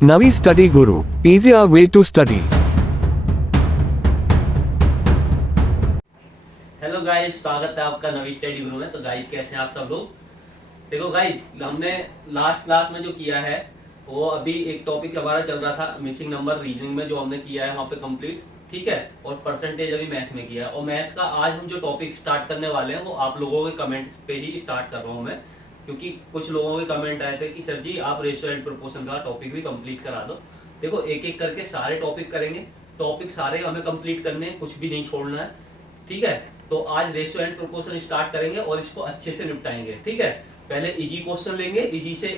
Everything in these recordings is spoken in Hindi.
Navi Study Guru, easier way to study. Hello guys, स्वागत है आपका नवी स्टडी गुरु में। तो गाइस कैसे हैं आप सब लोग। देखो गाइस, हमने लास्ट क्लास में जो किया है वो अभी एक टॉपिक हमारा चल रहा था मिसिंग नंबर रीजनिंग में, जो हमने किया है वहाँ पे कंप्लीट, ठीक है। और परसेंटेज अभी मैथ में किया है। और मैथ का आज हम जो टॉपिक स्टार्ट करने वाले हैं वो आप लोगों के कमेंट पे ही स्टार्ट कर रहा हूँ मैं, क्योंकि कुछ लोगों के कमेंट आए थे कि सर जी आप रेशियो एंड प्रोपोर्शन का टॉपिक भी कंप्लीट करा दो। देखो एक एक करके सारे टॉपिक करेंगे, टॉपिक सारे हमें कंप्लीट करने हैं, कुछ भी नहीं छोड़ना है, ठीक है। तो आज रेशियो एंड प्रोपोर्शन स्टार्ट करेंगे और इसको अच्छे से निपटाएंगे, ठीक है। पहले इजी क्वेश्चन लेंगे, इजी से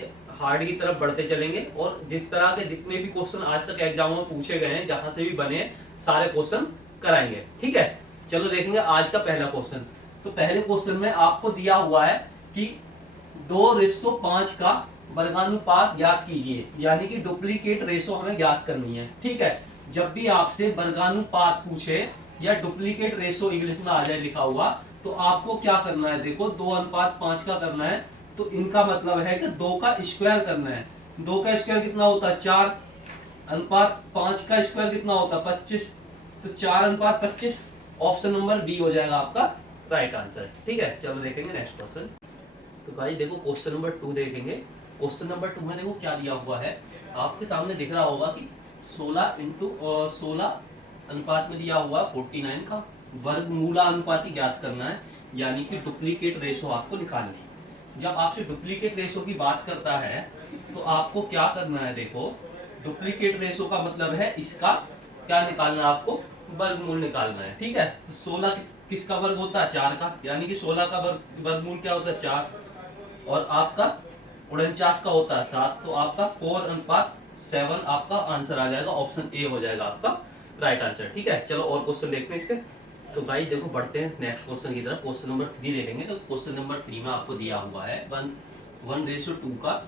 हार्ड की तरफ बढ़ते चलेंगे, और जिस तरह के जितने भी क्वेश्चन आज तक एग्जामों में पूछे गए हैं, जहां से भी बने हैं, सारे क्वेश्चन कराएंगे, ठीक है। चलो देखेंगे आज का पहला क्वेश्चन। तो पहले क्वेश्चन में आपको दिया हुआ है कि 2:5 का वर्गानुपात ज्ञात कीजिए, यानी कि डुप्लीकेट रेशो हमें ज्ञात करनी है, ठीक है। जब भी आपसे वर्गानुपात पूछे या डुप्लीकेट रेशो इंग्लिश में आ जाए लिखा हुआ, तो आपको क्या करना है, देखो 2:5 का करना है, तो इनका मतलब है कि 2 का स्क्वायर करना है। 2 का स्क्वायर कितना होता है 4:5 का स्क्वायर कितना होता है 25, तो 4:25। ऑप्शन नंबर बी हो जाएगा आपका राइट आंसर, ठीक है। चलो देखेंगे नेक्स्ट क्वेश्चन। तो भाई देखो क्वेश्चन नंबर 2 देखेंगे। क्वेश्चन नंबर 2 में देखो क्या दिया हुआ है, आपके सामने दिख रहा होगा कि 16 अनुपात में दिया हुआ 49 का वर्गमूला अनुपाती ज्ञात करना है, यानी कि डुप्लीकेट रेशो आपको निकालनी है। जब आपसे डुप्लीकेट रेशो की बात करता है तो आपको क्या करना है, देखो डुप्लीकेट रेशो का मतलब है इसका क्या निकालना है, आपको वर्गमूल निकालना है, ठीक है। तो 16 किसका वर्ग होता है 4 का, यानी कि 16 का वर्गमूल क्या होता है 4, और आपका 49 का होता है 7, तो आपका 4:7 आपका आंसर आ जाएगा, ऑप्शन ए हो जाएगा आपका राइट आंसर, ठीक है। चलो और क्वेश्चन देखते हैं इसके। तो भाई देखो बढ़ते हैं नेक्स्ट क्वेश्चन की तरफ। क्वेश्चन नंबर 3 देखेंगे। तो क्वेश्चन नंबर 3 में आपको दिया हुआ है 1:2 का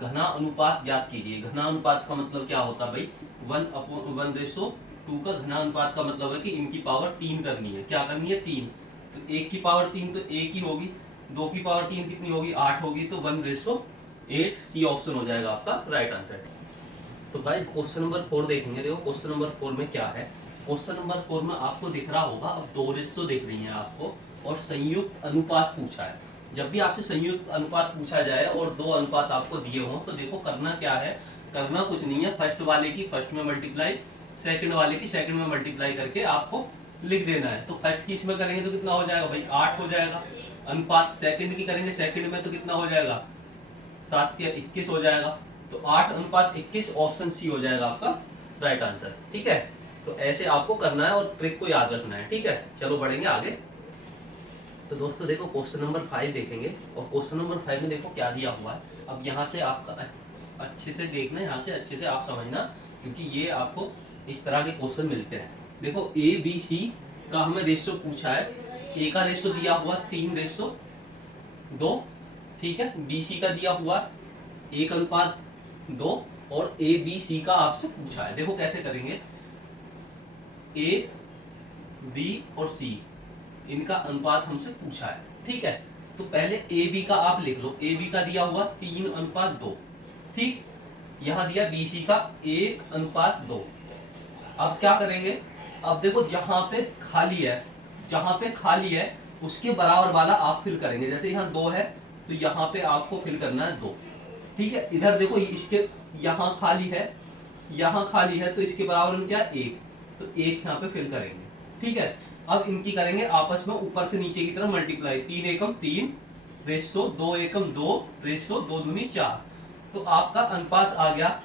घना अनुपात ज्ञात कीजिए। घना अनुपात का मतलब क्या होता है भाई, 1:2 का घना अनुपात का मतलब है कि इनकी पावर 3 करनी है। क्या करनी है 3, तो 1 की पावर 3 तो 1 ही होगी, 2 की पावर 3 कितनी होगी 8 होगी, तो 1:8 सी ऑप्शन हो जाएगा आपका राइट आंसर। तो भाई क्वेश्चन नंबर 4 देखेंगे। देखो क्वेश्चन नंबर 4 में क्या है, क्वेश्चन नंबर 4 में आपको दिख रहा होगा, अब 2 रेशो दिख रही है आपको, और संयुक्त अनुपात पूछा है। जब भी आपसे संयुक्त अनुपात पूछा जाए और 2 अनुपात आपको दिए हों, तो देखो करना क्या है, करना कुछ नहीं है, फर्स्ट वाले की फर्स्ट में मल्टीप्लाई, सेकंड वाले की सेकंड में मल्टीप्लाई करके आपको लिख देना है। तो फर्स्ट की इसमें करेंगे तो कितना हो जाएगा भाई 8 हो जाएगा। अनुपात सेकंड की करेंगे सेकंड में तो कितना हो जाएगा 7 या 21 हो जाएगा, तो 8:21 ऑप्शन सी हो जाएगा आपका राइट आंसर, ठीक है। तो ऐसे आपको करना है और ट्रिक को याद रखना है, ठीक है। चलो बढ़ेंगे आगे। तो दोस्तों देखो क्वेश्चन नंबर 5 देखेंगे, और क्वेश्चन नंबर 5 में देखो क्या दिया हुआ है। अब यहाँ से आपका अच्छे से देखना, यहाँ से अच्छे से आप समझना, क्योंकि ये आपको इस तरह के क्वेश्चन मिलते हैं। देखो ABC का हमें रेशो पूछा है, ए का रेशो दिया हुआ 3:2, ठीक है। BC का दिया हुआ 1:2, और ABC का आपसे पूछा है। देखो कैसे करेंगे, A, B और C इनका अनुपात हमसे पूछा है, ठीक है। तो पहले AB का आप लिख लो, AB का दिया हुआ 3:2, ठीक। यहां दिया BC का 1:2। अब क्या करेंगे, अब देखो जहां पे खाली है, जहां पे खाली है उसके बराबर वाला आप फिल करेंगे। जैसे यहाँ 2 है तो यहाँ पे आपको फिल करना है 2, ठीक है। इधर देखो इसके यहाँ खाली है, यहाँ खाली है, तो इसके बराबर में क्या 1, तो 1 यहाँ पे फिल करेंगे, ठीक है। अब इनकी करेंगे आपस में ऊपर से नीचे की तरफ मल्टीप्लाई, 3 एकम 3 रेशो 2 एकम 2 रेशो 2 दूनी 4, तो आपका अनुपात आ गया,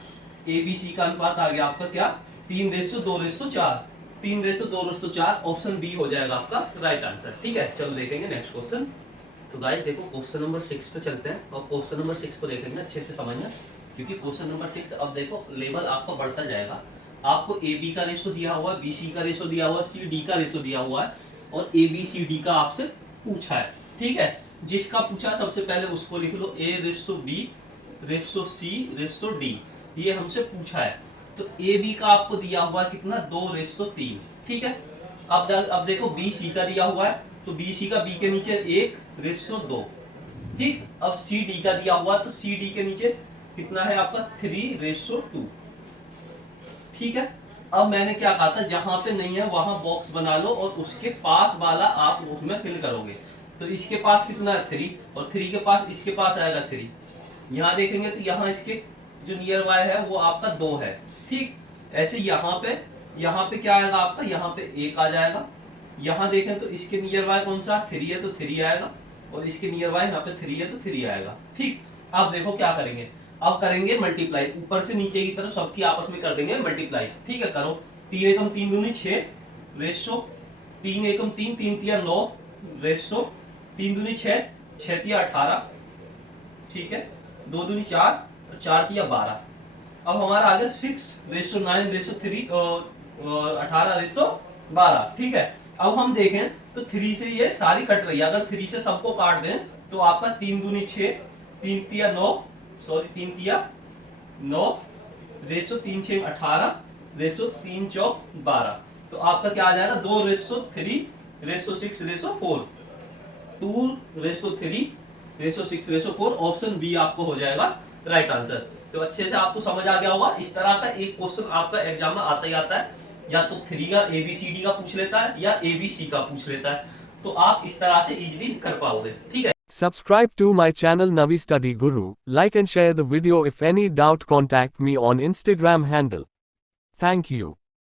ABC का अनुपात आ गया आपका क्या 3:2:4, 3:2:4 ऑप्शन बी हो जाएगा आपका राइट आंसर, ठीक है। चलो देखेंगे नेक्स्ट क्वेश्चन। तो गाइस देखो क्वेश्चन नंबर 6 पे चलते हैं, और क्वेश्चन नंबर 6 को देखेंगे अच्छे से समझना, क्योंकि क्वेश्चन नंबर 6 अब देखो लेवल आपका बढ़ता जाएगा। आपको AB का रेशो दिया हुआ है, BC का रेशो दिया हुआ है, CD का रेशो दिया हुआ है, और ABCD का आपसे पूछा है, ठीक है। जिसका पूछा सबसे पहले उसको लिख लो, A:B:C:D, ये हमसे पूछा है। तो AB का आपको दिया हुआ है कितना 2:3, ठीक है। अब देखो BC का दिया हुआ है, तो BC का B के नीचे 1:2, ठीक। अब CD का दिया हुआ तो CD के नीचे कितना है आपका 3:2। ठीक है, अब मैंने क्या कहा था, जहां पे नहीं है वहां बॉक्स बना लो और उसके पास वाला आप उसमें फिल करोगे। तो इसके पास कितना है 3, और 3 के पास इसके पास आएगा 3। यहाँ देखेंगे तो यहाँ इसके जो नियर बाय है वो आपका 2 है। ठीक, ऐसे यहाँ पे क्या आएगा आपका, यहाँ पे 1 आ जाएगा। यहाँ देखें तो इसके नियर बाय कौन सा 3 है, तो 3 आएगा, और इसके नियर बाय यहाँ पे 3 है तो 3 आएगा। ठीक, अब देखो क्या करेंगे, अब करेंगे मल्टीप्लाई, ऊपर से नीचे की तरफ सबकी आपस में कर देंगे मल्टीप्लाई। ठीक है, करो। 3 एकम 3 दूनी 6 रेशो 3 एकम 3 3 तिया 9 रेशो 3 दूनी 6 6 तिया 18। ठीक है, 2 दूनी 4 और 4 तिया 12। अब हमारा आ गया 6:9:3 और 18:12। ठीक है, अब हम देखें तो 3 से ये सारी कट रही है। अगर 3 से सबको काट दें तो आपका 3 दूनी 6 3 तिया 9 3 तिया 9 रेशो 3 6 18 रेशो 3 चौक 12। तो आपका क्या आ जाएगा 2:3:6:4 2:3:6:4। ऑप्शन बी आपको हो जाएगा राइट आंसर। तो अच्छे से आपको समझ आ गया होगा। इस तरह का एक क्वेश्चन आपका एग्जाम में आता ही आता है, या तो 3 का ABCD का पूछ लेता है या ABC का पूछ लेता है। तो आप इस तरह से इजीली कर पाओगे। ठीक है, Subscribe to my channel Navi Study Guru. Like and share the video. If any doubt, contact me on Instagram handle. Thank you.